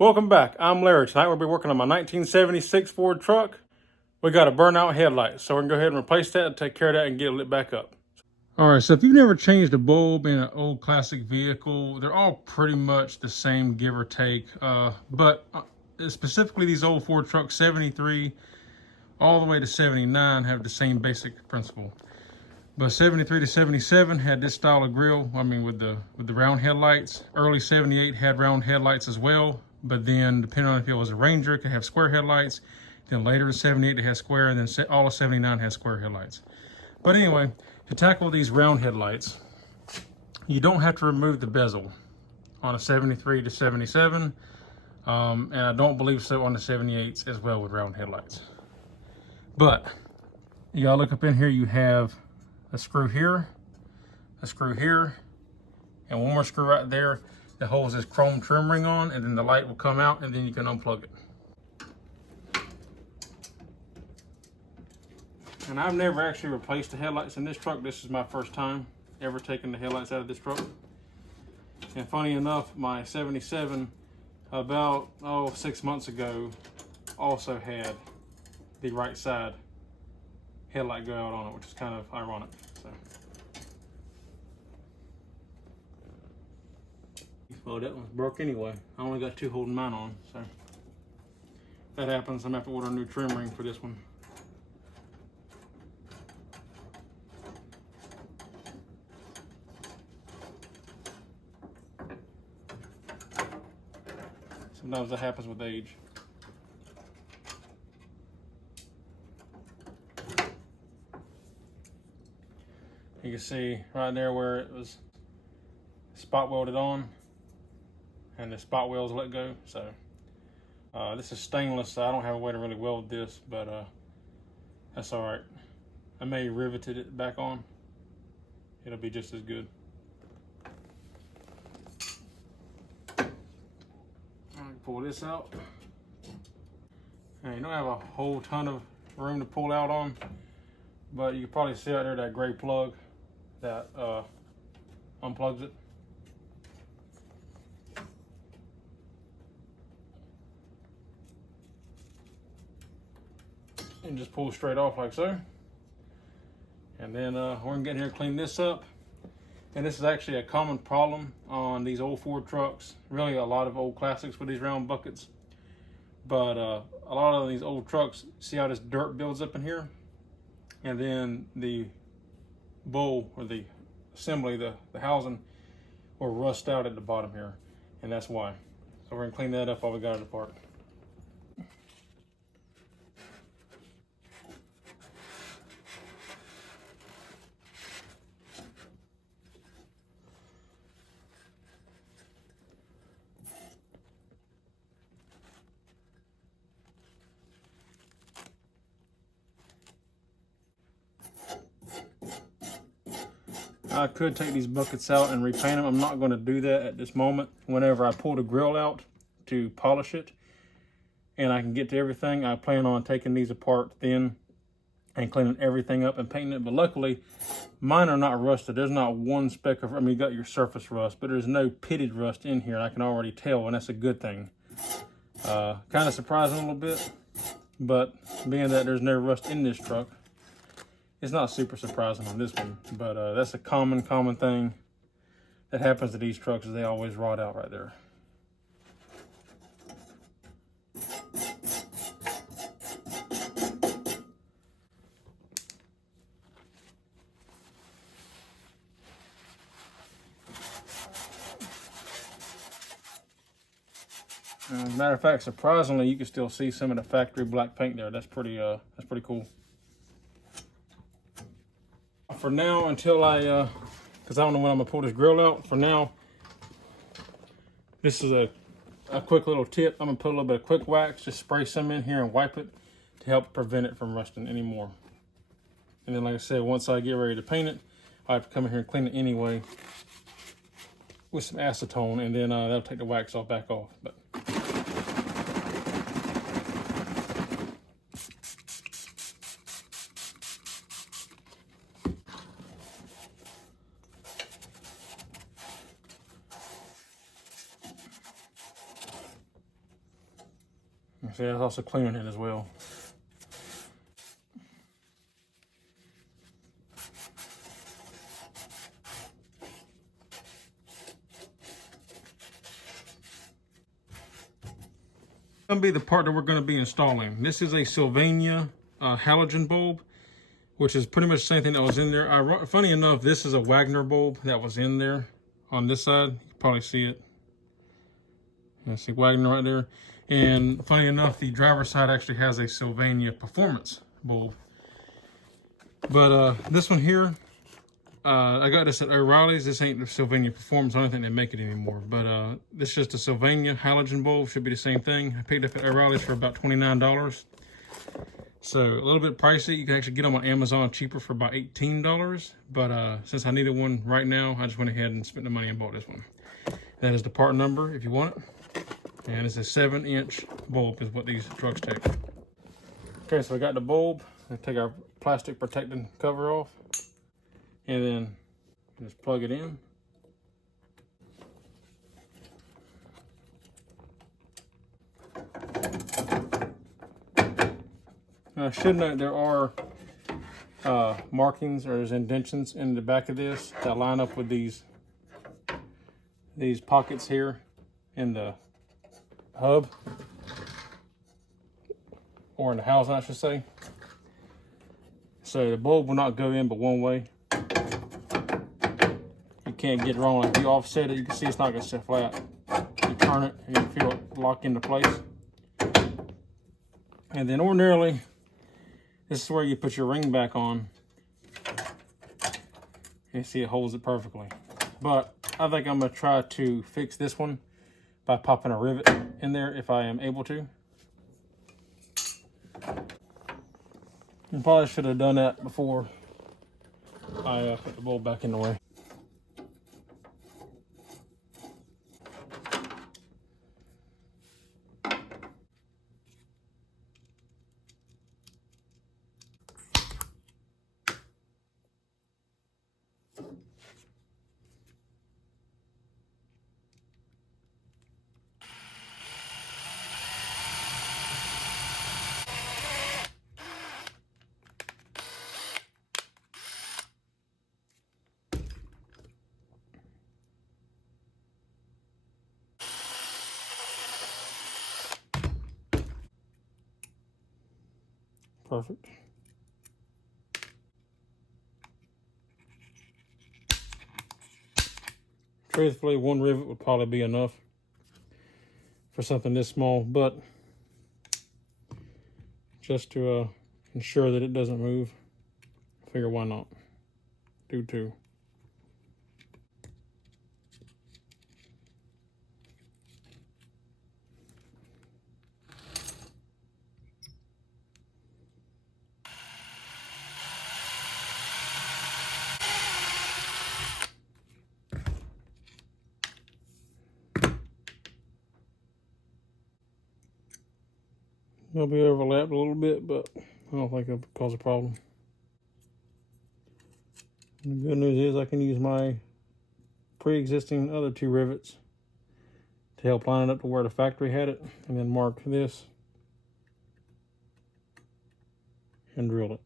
Welcome back. I'm Larry. Tonight we'll be working on my 1976 Ford truck. We got a burnout headlight, so we're gonna go ahead and replace that and take care of that and get it lit back up. All right, so if you've never changed a bulb in an old classic vehicle, they're all pretty much the same, give or take. But specifically these old Ford trucks, 73 all the way to 79, have the same basic principle. But 73 to 77 had this style of grille. I mean, with the round headlights. Early 78 had round headlights as well. But then, depending on if it was a Ranger, it could have square headlights. Then later in 78, they had square, and then all of 79 had square headlights. But anyway, to tackle these round headlights, you don't have to remove the bezel on a 73 to 77. And I don't believe so on the 78s as well with round headlights. But you gotta look up in here, you have a screw here, and one more screw right there that holds this chrome trim ring on, and then the light will come out and then you can unplug it. And I've never actually replaced the headlights in this truck. This is my first time ever taking the headlights out of this truck. And funny enough, my 77 about 6 months ago also had the right side headlight go out on it, which is kind of ironic. So, well, that one's broke anyway. I only got two holding mine on, so if that happens, I'm gonna have to order a new trim ring for this one. Sometimes that happens with age. You can see right there where it was spot welded on and the spot welds let go. So this is stainless, so I don't have a way to really weld this, but that's all right. I may riveted it back on. It'll be just as good. I can pull this out. Now, you don't have a whole ton of room to pull out on, but you can probably see out there that gray plug that unplugs it. And just pull straight off like so. And then we're gonna get in here and clean this up. And this is actually a common problem on these old Ford trucks. Really a lot of old classics with these round buckets. But a lot of these old trucks, see how this dirt builds up in here? And then the bowl or the assembly, the housing will rust out at the bottom here, and that's why. So we're gonna clean that up while we got it apart. I could take these buckets out and repaint them. I'm not going to do that at this moment. Whenever I pull the grill out to polish it and I can get to everything, I plan on taking these apart then and cleaning everything up and painting it. But luckily, mine are not rusted. There's not one speck of, I mean, you got your surface rust, but there's no pitted rust in here. And I can already tell, and that's a good thing. Kind of surprising a little bit, but being that there's no rust in this truck, it's not super surprising on this one, but that's a common thing that happens to these trucks, is they always rot out right there. As a matter of fact, surprisingly, you can still see some of the factory black paint there. That's pretty cool. For now, until I, because I don't know when I'm gonna pull this grill out. For now, this is a quick little tip. I'm gonna put a little bit of quick wax, just spray some in here and wipe it to help prevent it from rusting anymore. And then, like I said, once I get ready to paint it, I have to come in here and clean it anyway with some acetone, and then that'll take the wax off back off. But See, I was also cleaning it as well. Gonna be the part that we're going to be installing. This is a Sylvania halogen bulb, which is pretty much the same thing that was in there. Funny enough, this is a Wagner bulb that was in there on this side. You can probably see it. You see Wagner right there. And funny enough, the driver's side actually has a Sylvania Performance bulb. But this one here, I got this at O'Reilly's. This ain't the Sylvania Performance. I don't think they make it anymore. But this is just a Sylvania halogen bulb. Should be the same thing. I picked it up at O'Reilly's for about $29. So a little bit pricey. You can actually get them on Amazon cheaper for about $18. But since I needed one right now, I just went ahead and spent the money and bought this one. That is the part number if you want it. And it's a 7-inch bulb is what these trucks take. Okay, so I got the bulb. I take our plastic protecting cover off. And then just plug it in. Now, I should note there are markings or there's indentions in the back of this that line up with these pockets here in the hub, or in the housing, I should say. So the bulb will not go in but one way. You can't get it wrong. Like, if you offset it, you can see it's not going to sit flat. You turn it and you feel it lock into place. And then ordinarily, this is where you put your ring back on. You see it holds it perfectly. But I think I'm going to try to fix this one by popping a rivet in there if I am able to. You probably should have done that before I put the bulb back in the way. Perfect. Truthfully, one rivet would probably be enough for something this small, but just to ensure that it doesn't move, I figure why not do two. They'll be overlapped a little bit, but I don't think it'll cause a problem. And the good news is I can use my pre-existing other two rivets to help line it up to where the factory had it, and then mark this and drill it.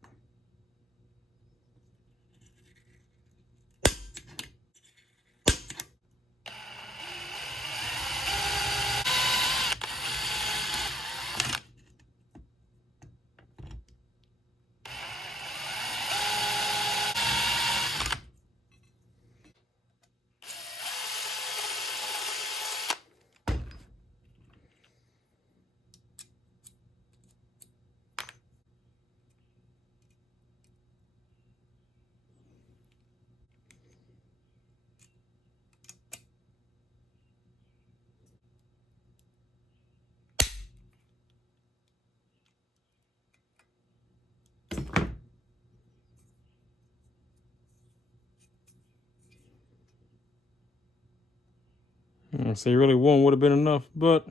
See, really one would have been enough, but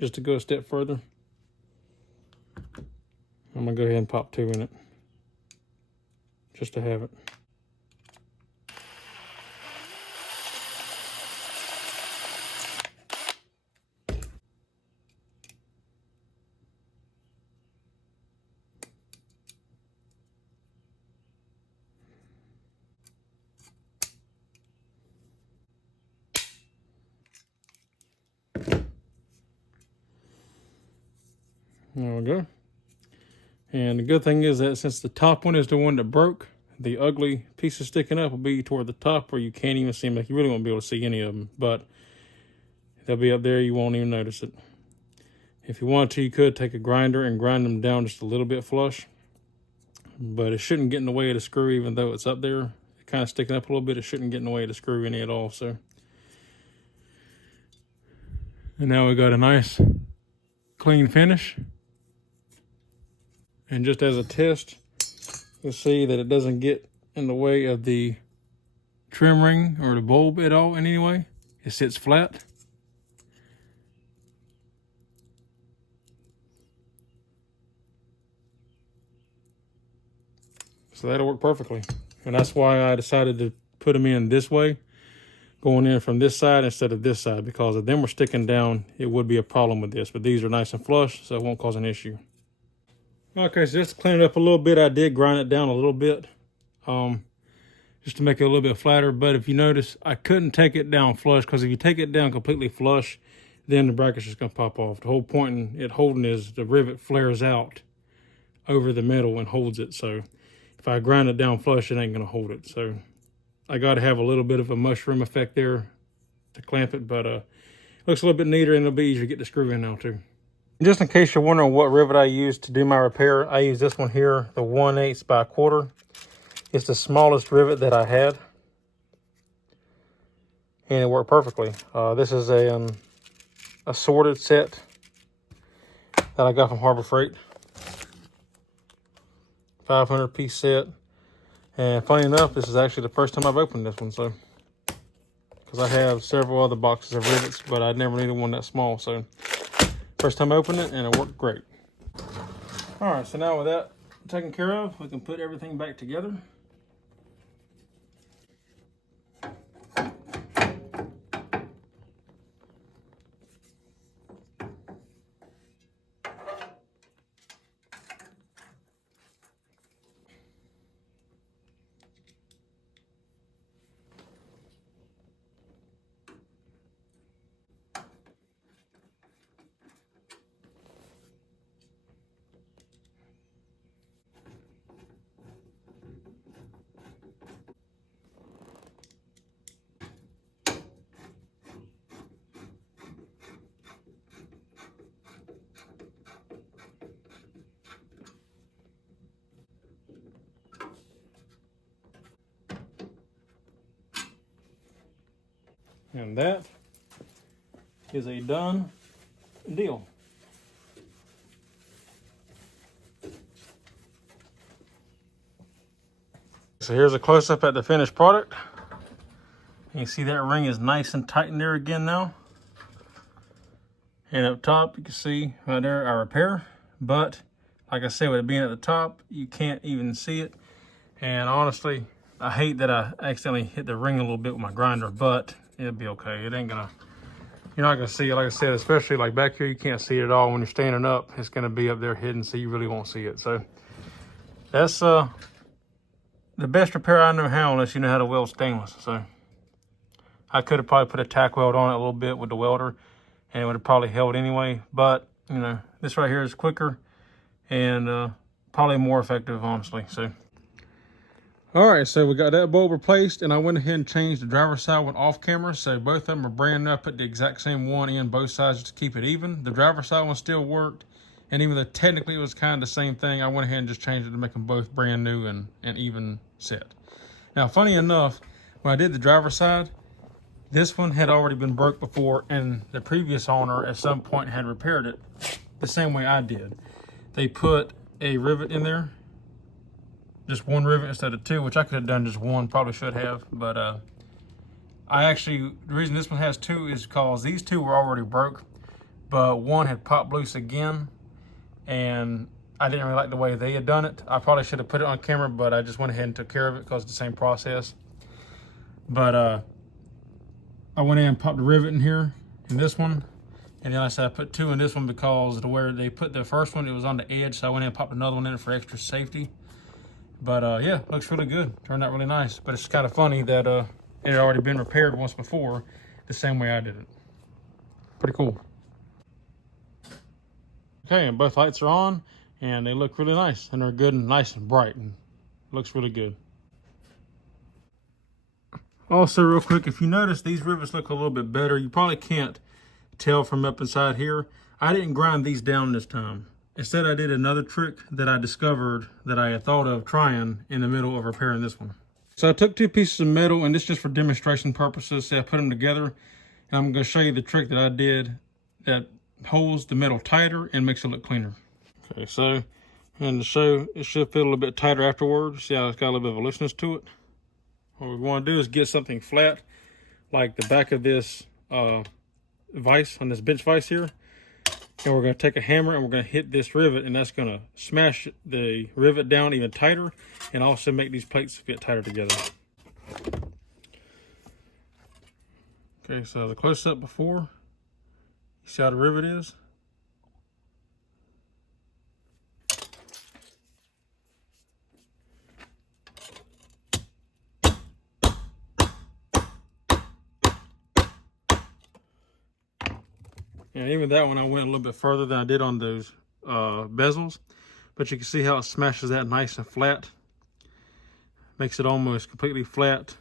just to go a step further, I'm gonna go ahead and pop two in it, just to have it. There we go. And the good thing is that since the top one is the one that broke, the ugly pieces sticking up will be toward the top where you can't even see them. Like you really won't be able to see any of them, but they'll be up there. You won't even notice it. If you wanted to, you could take a grinder and grind them down just a little bit flush, but it shouldn't get in the way of the screw, even though it's up there. It's kind of sticking up a little bit. It shouldn't get in the way of the screw any at all. So, and now we got a nice clean finish. And just as a test, you'll see that it doesn't get in the way of the trim ring or the bulb at all in any way. It sits flat. So that'll work perfectly. And that's why I decided to put them in this way, going in from this side instead of this side, because if them were sticking down, it would be a problem with this. But these are nice and flush, so it won't cause an issue. Okay, so just to clean it up a little bit, I did grind it down a little bit, just to make it a little bit flatter. But if you notice, I couldn't take it down flush, because if you take it down completely flush, then the bracket's just gonna pop off. The whole point in it holding is the rivet flares out over the metal and holds it. So if I grind it down flush, it ain't gonna hold it. So I gotta have a little bit of a mushroom effect there to clamp it, but looks a little bit neater, and it'll be easier to get the screw in now too. Just in case you're wondering what rivet I used to do my repair, I use this one here, the 1/8 by 1/4. It's the smallest rivet that I had, and it worked perfectly. This is a assorted set that I got from Harbor Freight. 500 piece set. And funny enough, this is actually the first time I've opened this one, so, because I have several other boxes of rivets, but I never needed one that small. So first time I opened it, and it worked great. All right, so now with that taken care of, we can put everything back together. And that is a done deal. So here's a close-up at the finished product. You can see that ring is nice and tight in there again now. And up top, you can see right there our repair. But like I said, with it being at the top, you can't even see it. And honestly, I hate that I accidentally hit the ring a little bit with my grinder, but it'll be okay. It ain't gonna, you're not gonna see it, like I said, especially like back here, you can't see it at all. When you're standing up, it's gonna be up there hidden, so you really won't see it. So that's the best repair I know how, unless you know how to weld stainless. So I could have probably put a tack weld on it a little bit with the welder, and it would have probably held anyway. But you know, this right here is quicker and probably more effective, honestly. So all right, so we got that bulb replaced, and I went ahead and changed the driver's side one off camera. So both of them are brand new. I put the exact same one in both sides just to keep it even. The driver's side one still worked, and even though technically it was kind of the same thing, I went ahead and just changed it to make them both brand new and even set. Now, funny enough, when I did the driver's side, this one had already been broke before, and the previous owner at some point had repaired it the same way I did. They put a rivet in there, just one rivet instead of two, which I could have done just one, probably should have. But the reason this one has two is because these two were already broke, but one had popped loose again, and I didn't really like the way they had done it. I probably should have put it on camera, but I just went ahead and took care of it because it's the same process. But I went in and popped the rivet in here in this one, and then I said I put two in this one because where they put the first one, it was on the edge, so I went in and popped another one in for extra safety. But yeah, looks really good. Turned out really nice. But it's kind of funny that it had already been repaired once before, the same way I did it. Pretty cool. Okay, and both lights are on, and they look really nice, and they're good and nice and bright, and it looks really good. Also, real quick, if you notice, these rivets look a little bit better. You probably can't tell from up inside here. I didn't grind these down this time. Instead, I did another trick that I discovered that I had thought of trying in the middle of repairing this one. So I took 2 pieces of metal, and this just for demonstration purposes. So I put them together, and I'm going to show you the trick that I did that holds the metal tighter and makes it look cleaner. Okay, so, and to show, it should feel a little bit tighter afterwards. See how it's got a little bit of a looseness to it? What we want to do is get something flat, like the back of this vise, on this bench vise here. And we're going to take a hammer and we're going to hit this rivet, and that's going to smash the rivet down even tighter and also make these plates fit tighter together. Okay, so the close-up before, you see how the rivet is? And even that one, I went a little bit further than I did on those bezels. But you can see how it smashes that nice and flat. Makes it almost completely flat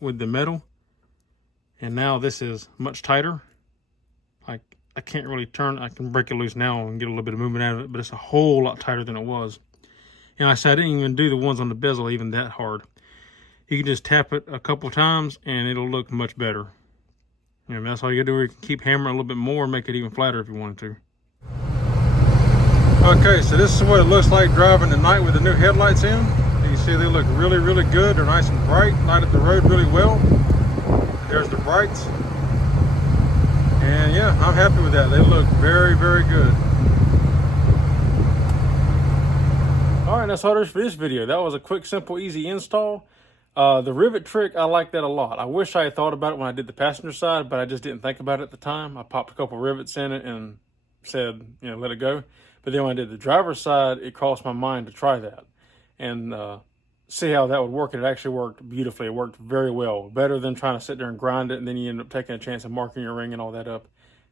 with the metal. And now this is much tighter. I can't really turn, I can break it loose now and get a little bit of movement out of it, but it's a whole lot tighter than it was. And I said I didn't even do the ones on the bezel even that hard. You can just tap it a couple times and it'll look much better. And that's all you gotta do. You can keep hammering a little bit more and make it even flatter if you wanted to. Okay, so this is what it looks like driving at night with the new headlights in. You see they look really, really good. They're nice and bright, light up the road really well. There's the brights. And yeah, I'm happy with that. They look very, very good. All right, that's all there is for this video. That was a quick, simple, easy install. The rivet trick, I like that a lot. I wish I had thought about it when I did the passenger side, but I just didn't think about it at the time. I popped a couple rivets in it and said, you know, let it go. But then when I did the driver's side, it crossed my mind to try that and see how that would work. And it actually worked beautifully. It worked very well, better than trying to sit there and grind it, and then you end up taking a chance of marking your ring and all that up.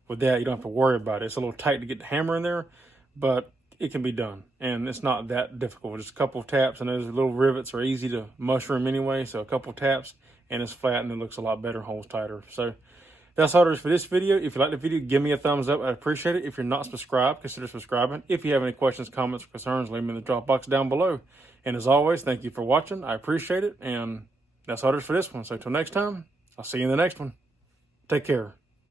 With that, you don't have to worry about it. It's a little tight to get the hammer in there, but it can be done, and it's not that difficult. Just a couple of taps, and those little rivets are easy to mushroom anyway, so a couple of taps and it's flat and it looks a lot better, holds tighter. So that's all there is for this video. If you like the video, give me a thumbs up. I'd appreciate it. If you're not subscribed, consider subscribing. If you have any questions, comments, or concerns, leave them in the drop box down below. And as always, thank you for watching. I appreciate it, and that's all there is for this one. So until next time, I'll see you in the next one. Take care.